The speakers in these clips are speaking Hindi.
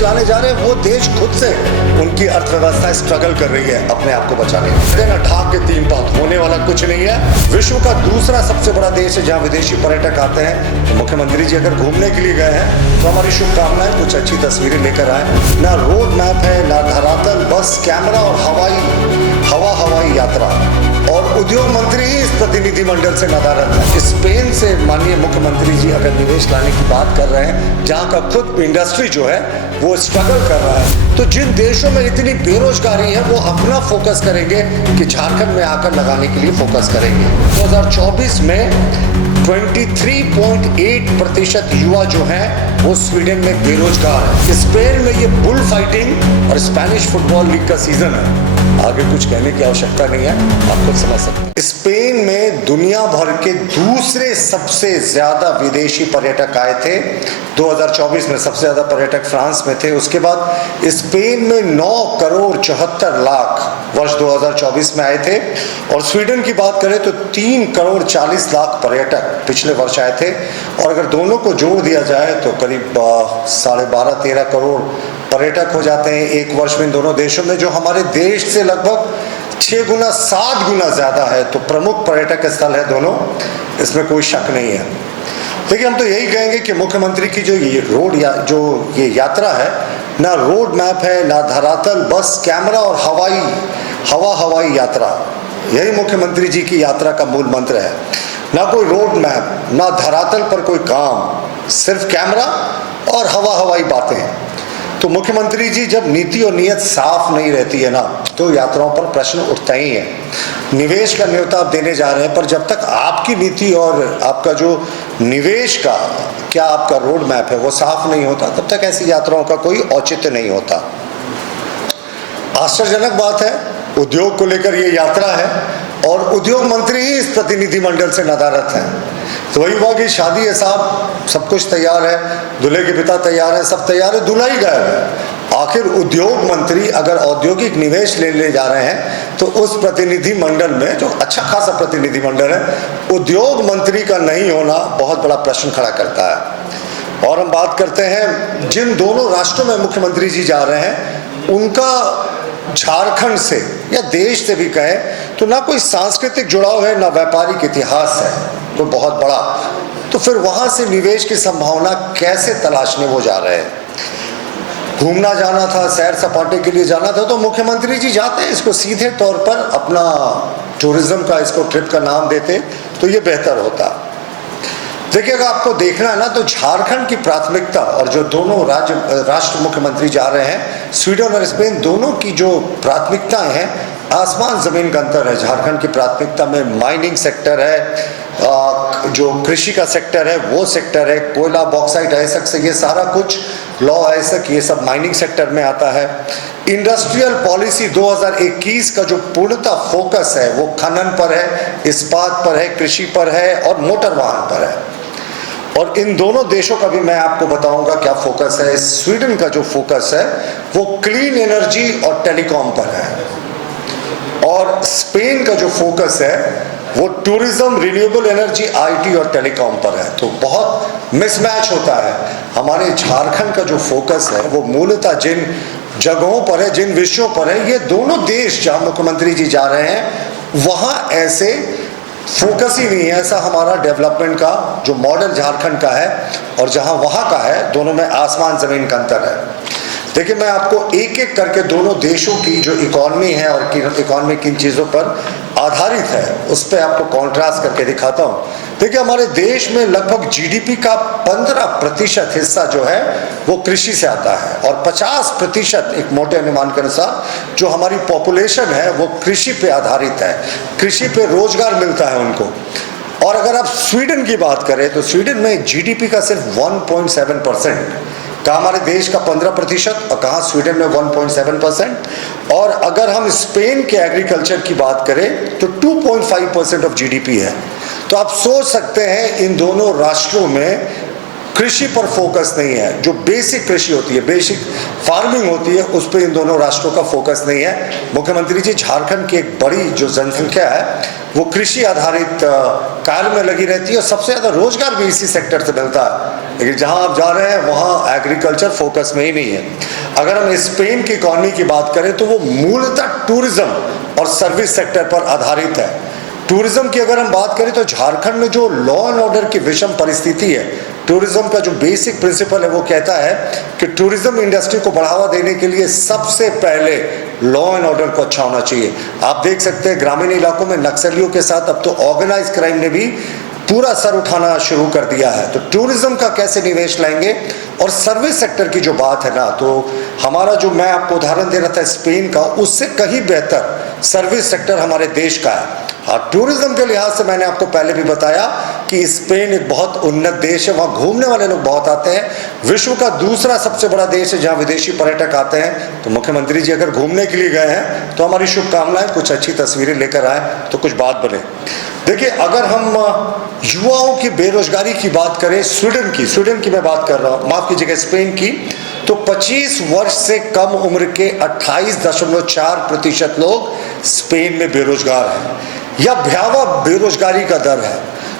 निवेश लाने जा रहे हैं, वो देश खुद से उनकी अर्थव्यवस्था स्ट्रगल कर रही है अपने आप को बचाने में। ढाक के 3 पात होने वाला कुछ नहीं है। विश्व का दूसरा सबसे बड़ा देश है जहाँ विदेशी पर्यटक आते हैं। तो मुख्यमंत्री जी अगर घूमने के लिए गए हैं तो हमारी शुभकामनाएं, कुछ अच्छी तस्वीरें लेकर आए। ना रोड मैप है, ना धरातल, बस कैमरा और हवाई यात्रा। और उद्योग मंत्री ही इस प्रतिनिधिमंडल से नदारद है। स्पेन से माननीय मुख्यमंत्री जी अगर निवेश लाने की बात कर रहे हैं, जहां का खुद इंडस्ट्री जो है वो स्ट्रगल कर रहा है, तो जिन देशों में इतनी बेरोजगारी है वो अपना फोकस करेंगे कि झारखंड में आकर लगाने के लिए फोकस करेंगे। 2024 में 23.8% युवा जो हैं वो स्वीडन में बेरोजगार है। स्पेन में ये बुल फाइटिंग और स्पेनिश फुटबॉल लीग का सीजन है। आगे कुछ कहने की आवश्यकता नहीं है, आप खुद समझ सकते हैं। स्पेन में दुनिया भर के दूसरे सबसे ज्यादा विदेशी पर्यटक आए थे। 2024 में सबसे ज्यादा पर्यटक फ्रांस में थे। उसके बाद स्पेन में 9 करोड़ 74 लाख वर्ष 2024 में आए थे। और स्वीडन की बात करें तो 3 करोड़ 40 लाख पर्यटक पिछले वर्ष आए थे। और अगर दोनों को जोड़ दिया जाए तो करीब 12.5-13 करोड़ पर्यटक हो जाते हैं एक वर्ष में इन दोनों देशों में, जो हमारे देश से लगभग 6 गुना 7 गुना ज्यादा है। तो प्रमुख पर्यटक स्थल है दोनों, इसमें कोई शक नहीं है। देखिए, हम तो यही कहेंगे कि मुख्यमंत्री की जो ये जो यात्रा है, ना रोड मैप है, ना धरातल, बस कैमरा और हवाई यात्रा। यही मुख्यमंत्री जी की यात्रा का मूल मंत्र है। ना कोई रोड मैप, ना धरातल पर कोई काम, सिर्फ कैमरा और हवाई बातें। तो मुख्यमंत्री जी जब नीति और नीयत साफ नहीं रहती है ना, तो यात्राओं पर प्रश्न उठता ही है। निवेश का न्योता आप देने जा रहे हैं, पर जब तक आपकी नीति और आपका जो निवेश का क्या आपका रोड मैप है वो साफ नहीं होता, तब तक ऐसी यात्राओं का कोई औचित्य नहीं होता। आश्चर्यजनक बात है, उद्योग को लेकर ये यात्रा है और उद्योग मंत्री ही इस प्रतिनिधिमंडल से नदारद हैं। तो वही हुआ कि शादी है साहब, सब कुछ तैयार है, दूल्हे के पिता तैयार है, सब तैयार है, दूल्हा ही गायब है। आखिर उद्योग मंत्री अगर औद्योगिक निवेश ले जा रहे हैं तो उस प्रतिनिधिमंडल में, जो अच्छा खासा प्रतिनिधिमंडल है, उद्योग मंत्री का नहीं होना बहुत बड़ा प्रश्न खड़ा करता है। और हम बात करते हैं जिन दोनों राष्ट्रों में मुख्यमंत्री जी जा रहे हैं, उनका झारखंड से या देश से भी कहें तो ना कोई सांस्कृतिक जुड़ाव है, ना व्यापारिक इतिहास है तो बहुत बड़ा। तो फिर वहां से निवेश की संभावना कैसे तलाशने वो जा रहे हैं। घूमना जाना था, सैर सपाटे के लिए जाना था, तो मुख्यमंत्री जी जाते हैं, इसको सीधे तौर पर अपना टूरिज्म का इसको ट्रिप का नाम देते तो ये बेहतर होता। देखिए, अगर आपको देखना है ना, तो झारखंड की प्राथमिकता और जो दोनों राष्ट्र मुख्यमंत्री जा रहे हैं, स्वीडन और स्पेन, दोनों की जो प्राथमिकताएं हैं, आसमान जमीन का अंतर है। झारखंड की प्राथमिकता में माइनिंग सेक्टर है, जो कृषि का सेक्टर है वो सेक्टर है, कोयला, बॉक्साइट, ऐसा से ये सारा कुछ, लॉ ऐसा कि ये सब माइनिंग सेक्टर में आता है। इंडस्ट्रियल पॉलिसी 2021 का जो पूर्णतः फोकस है वो खनन पर है, इस्पात पर है, कृषि पर है और मोटर वाहन पर है। और इन दोनों देशों का भी मैं आपको बताऊंगा क्या फोकस है। स्वीडन का जो फोकस है वो क्लीन एनर्जी और टेलीकॉम पर है, और स्पेन का जो फोकस है वो टूरिज्म, रिन्यूएबल एनर्जी, आईटी और टेलीकॉम पर है। तो बहुत मिसमैच होता है। हमारे झारखंड का जो फोकस है वो मूलतः जिन जगहों पर है, जिन विषयों पर है, ये दोनों देश जहां मुख्यमंत्री जी जा रहे हैं वहां ऐसे फोकस ही नहीं है। ऐसा हमारा डेवलपमेंट का जो मॉडल झारखंड का है और जहां वहां का है, दोनों में आसमान जमीन का अंतर है। देखिए, मैं आपको एक एक करके दोनों देशों की जो इकॉनमी है और इकॉनमी किन चीज़ों पर आधारित है उस पर आपको कॉन्ट्रास्ट करके दिखाता हूँ। देखिए, हमारे देश में लगभग जीडीपी का 15% हिस्सा जो है वो कृषि से आता है, और 50% एक मोटे अनुमान के अनुसार जो हमारी पॉपुलेशन है वो कृषि पे आधारित है। कृषि पे रोजगार मिलता है उनको। और अगर आप स्वीडन की बात करें तो स्वीडन में जीडीपी का सिर्फ 1.7%, कहाँ हमारे देश का 15% और कहाँ स्वीडन में 1.7%। और अगर हम स्पेन के एग्रीकल्चर की बात करें तो 2.5% ऑफ जीडीपी है। तो आप सोच सकते हैं इन दोनों राष्ट्रों में कृषि पर फोकस नहीं है। जो बेसिक कृषि होती है, बेसिक फार्मिंग होती है, उस पर इन दोनों राष्ट्रों का फोकस नहीं है। मुख्यमंत्री जी झारखंड की एक बड़ी जो जनसंख्या है वो कृषि आधारित कार्य में लगी रहती है और सबसे ज़्यादा रोजगार भी इसी सेक्टर से मिलता है। लेकिन जहां आप जा रहे हैं वहां एग्रीकल्चर फोकस में ही नहीं है। अगर हम स्पेन की इकॉनमी की बात करें तो वो मूलतः टूरिज्म और सर्विस सेक्टर पर आधारित है। टूरिज्म की अगर हम बात करें तो झारखंड में जो लॉ एंड ऑर्डर की विषम परिस्थिति है, टूरिज्म का जो बेसिक प्रिंसिपल है वो कहता है कि टूरिज्म इंडस्ट्री को बढ़ावा देने के लिए सबसे पहले लॉ एंड ऑर्डर को अच्छा होना चाहिए। आप देख सकते हैं ग्रामीण इलाकों में नक्सलियों के साथ अब तो ऑर्गेनाइज क्राइम ने भी पूरा सर उठाना शुरू कर दिया है। तो टूरिज्म का कैसे निवेश लाएंगे, और सर्विस सेक्टर की जो बात है ना, तो हमारा जो मैं आपको उदाहरण दे रहा था स्पेन का, उससे कहीं बेहतर सर्विस सेक्टर हमारे देश का है। हाँ, टूरिज्म के लिहाज से मैंने आपको पहले भी बताया कि स्पेन एक बहुत उन्नत देश है, वहाँ घूमने वाले लोग बहुत आते हैं। विश्व का दूसरा सबसे बड़ा देश है जहाँ विदेशी पर्यटक आते हैं। तो मुख्यमंत्री जी अगर घूमने के लिए गए हैं तो हमारी शुभकामनाएं, कुछ अच्छी तस्वीरें लेकर आए तो कुछ बात बने। देखिए, अगर हम युवाओं की बेरोजगारी की बात करें, स्वीडन की मैं बात कर रहा हूँ, माफ कीजिएगा स्पेन की, तो 25 वर्ष से कम उम्र के 28.4% लोग स्पेन में बेरोजगार हैं, या भयावह बेरोजगारी का दर है।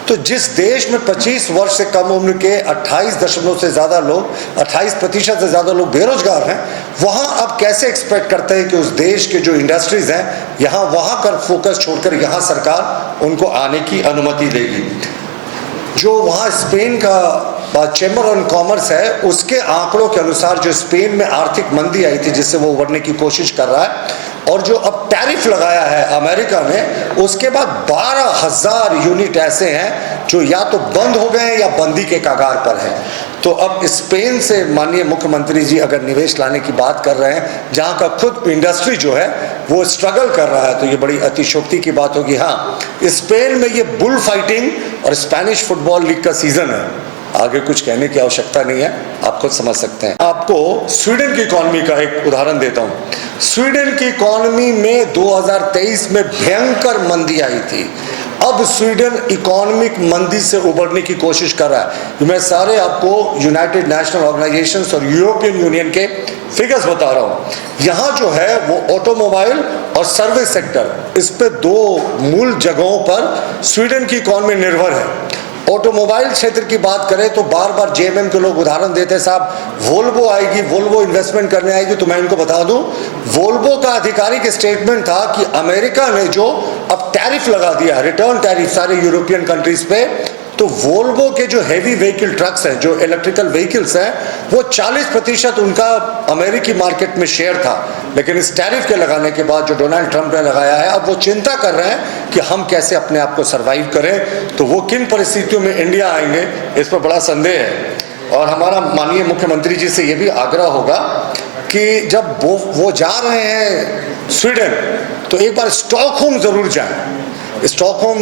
तो जिस देश में 25 वर्ष से कम उम्र के 28% से ज़्यादा लोग बेरोजगार हैं, वहाँ आप कैसे एक्सपेक्ट करते हैं कि उस देश के जो इंडस्ट्रीज हैं यहाँ वहाँ कर फोकस छोड़कर यहाँ सरकार उनको आने की अनुमति देगी। जो वहाँ स्पेन का चैम्बर ऑन कॉमर्स है, उसके आंकड़ों के अनुसार जो स्पेन में आर्थिक मंदी आई थी जिससे वो उभरने की कोशिश कर रहा है, और जो अब टैरिफ लगाया है अमेरिका ने, उसके बाद 12,000 यूनिट ऐसे हैं जो या तो बंद हो गए हैं या बंदी के कगार पर हैं। तो अब स्पेन से माननीय मुख्यमंत्री जी अगर निवेश लाने की बात कर रहे हैं, जहां का खुद इंडस्ट्री जो है वो स्ट्रगल कर रहा है, तो ये बड़ी अतिशयोक्ति की बात होगी। हाँ, स्पेन में ये बुल फाइटिंग और स्पेनिश फुटबॉल लीग का सीजन है, आगे कुछ कहने की आवश्यकता नहीं है, आप खुद समझ सकते हैं। आपको स्वीडन की इकॉनमी का एक उदाहरण देता हूं। स्वीडन की इकॉनमी में 2023 में भयंकर मंदी आई थी। अब स्वीडन इकोनॉमिक मंदी से उबरने की कोशिश कर रहा है। मैं सारे आपको यूनाइटेड नेशनल ऑर्गेनाइजेशंस और यूरोपियन यूनियन के फिगर्स बता रहा हूं। यहाँ जो है वो ऑटोमोबाइल और सर्विस सेक्टर, इस पे दो मूल जगहों पर स्वीडन की इकॉनमी निर्भर है। ऑटोमोबाइल क्षेत्र की बात करें तो बार बार जेएमएम के लोग उदाहरण देते हैं, साहब वोल्वो आएगी, वोल्वो इन्वेस्टमेंट करने आएगी। तो मैं इनको बता दूं, वोल्वो का आधिकारिक स्टेटमेंट था कि अमेरिका ने जो अब टैरिफ लगा दिया, रिटर्न टैरिफ सारे यूरोपियन कंट्रीज पे, तो वोल्वो के जो हेवी व्हीकल ट्रक्स हैं, जो इलेक्ट्रिकल व्हीकल्स हैं, वो 40% उनका अमेरिकी मार्केट में शेयर था। लेकिन इस टैरिफ के लगाने के बाद जो डोनाल्ड ट्रंप ने लगाया है, अब वो चिंता कर रहे हैं कि हम कैसे अपने आप को सर्वाइव करें। तो वो किन परिस्थितियों में इंडिया आएंगे, इस पर बड़ा संदेह है। और हमारा माननीय मुख्यमंत्री जी से ये भी आग्रह होगा कि जब वो जा रहे हैं स्वीडन, तो एक बार स्टॉकहोम जरूर जाएं। स्टॉकहोम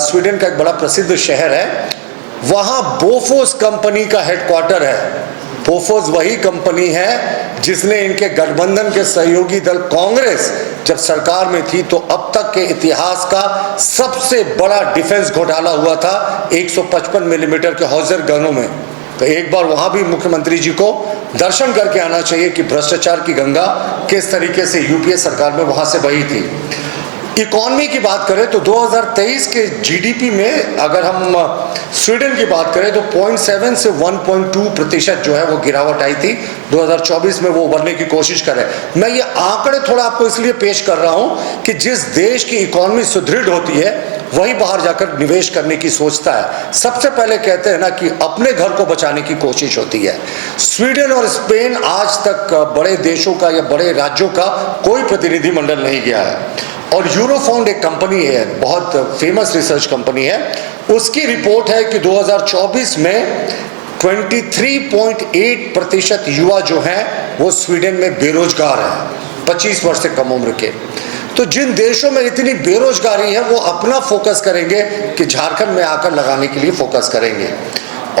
स्वीडन का एक बड़ा प्रसिद्ध शहर है, वहाँ बोफोस कंपनी का हेडक्वार्टर है। बोफोस वही कंपनी है जिसने इनके गठबंधन के सहयोगी दल कांग्रेस जब सरकार में थी तो अब तक के इतिहास का सबसे बड़ा डिफेंस घोटाला हुआ था 155 मिलीमीटर के हॉजर गनों में। तो एक बार वहाँ भी मुख्यमंत्री जी को दर्शन करके आना चाहिए कि भ्रष्टाचार की गंगा किस तरीके से यूपीए सरकार में वहाँ से बही थी। इकॉनमी की बात करें तो 2023 के जीडीपी में अगर हम स्वीडन की बात करें तो 0.7 से 1.2% जो है वो गिरावट आई थी। 2024 में वो उभरने की कोशिश कर रहे हैं। मैं ये आंकड़े थोड़ा आपको इसलिए पेश कर रहा हूं कि जिस देश की इकॉनमी सुदृढ़ होती है वही बाहर जाकर निवेश करने की सोचता है। सबसे पहले कहते हैं ना कि अपने घर को बचाने की कोशिश होती है। स्वीडन और स्पेन आज तक बड़े देशों का या बड़े राज्यों का कोई प्रतिनिधिमंडल नहीं गया है। और यूरोफाउंड एक कंपनी है, बहुत फेमस रिसर्च कंपनी है, उसकी रिपोर्ट है कि 2024 में 23.8% युवा जो हैं वो स्वीडन में बेरोजगार हैं, 25 वर्ष से कम उम्र के। तो जिन देशों में इतनी बेरोजगारी है वो अपना फोकस करेंगे कि झारखंड में आकर लगाने के लिए फोकस करेंगे।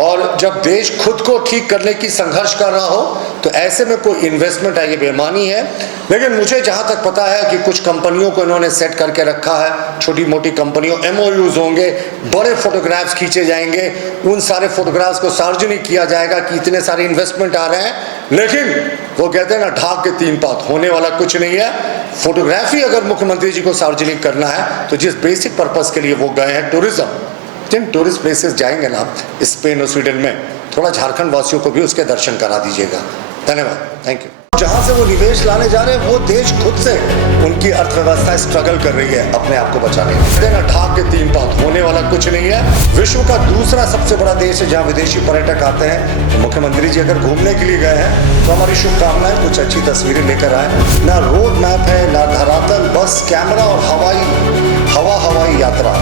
और जब देश खुद को ठीक करने की संघर्ष कर रहा हो तो ऐसे में कोई इन्वेस्टमेंट है, ये बेईमानी है। लेकिन मुझे जहां तक पता है कि कुछ कंपनियों को इन्होंने सेट करके रखा है, छोटी मोटी कंपनियों, MOUs होंगे, बड़े फोटोग्राफ्स खींचे जाएंगे, उन सारे फोटोग्राफ्स को सार्वजनिक किया जाएगा कि इतने सारे इन्वेस्टमेंट आ रहे हैं। लेकिन वो कहते हैं ना, ढाक के तीन पात, होने वाला कुछ नहीं है। फोटोग्राफी अगर मुख्यमंत्री जी को सार्वजनिक करना है तो जिस बेसिक पर्पज के लिए वो गए हैं, टूरिज्म, जिन टूरिस्ट प्लेसेस जाएंगे ना स्पेन और स्वीडन में, थोड़ा झारखंड वासियों को भी उसके दर्शन करा दीजिएगा। धन्यवाद, थैंक यू। जहाँ से वो निवेश लाने जा रहे हैं वो देश खुद से उनकी अर्थव्यवस्था स्ट्रगल कर रही है अपने आप को बचाने में। देना ढाक के 3 पात होने वाला कुछ नहीं है। विश्व का दूसरा सबसे बड़ा देश है जहाँ विदेशी पर्यटक आते हैं। तो मुख्यमंत्री जी अगर घूमने के लिए गए हैं तो हमारी शुभकामनाएं, कुछ अच्छी तस्वीरें लेकर आए। ना रोड मैप है, ना धरातल, बस कैमरा और हवाई यात्रा।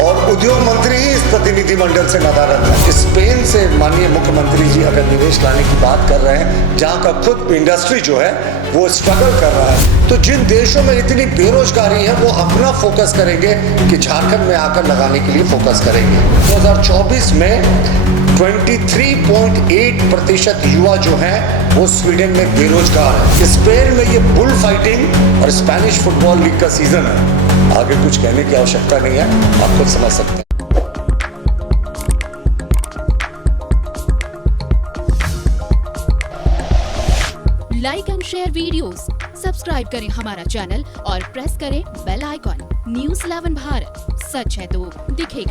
और उद्योग मंत्री ही इस प्रतिनिधिमंडल से नदारद है। स्पेन से माननीय मुख्यमंत्री जी अगर निवेश लाने की बात कर रहे हैं, जहाँ का खुद इंडस्ट्री जो है वो स्ट्रगल कर रहा है, तो जिन देशों में इतनी बेरोजगारी है वो अपना फोकस करेंगे कि झारखंड में आकर लगाने के लिए फोकस करेंगे। 2024 में 23.8% युवा जो हैं वो स्वीडन में बेरोजगार है। स्पेन में ये बुल फाइटिंग और स्पेनिश फुटबॉल लीग का सीजन है। आगे कुछ कहने की आवश्यकता नहीं है, आप खुद समझ सकते हैं। Like and share videos, subscribe करें हमारा चैनल और प्रेस करें बेल आइकॉन। न्यूज़ 11 भारत, सच है तो दिखेगा।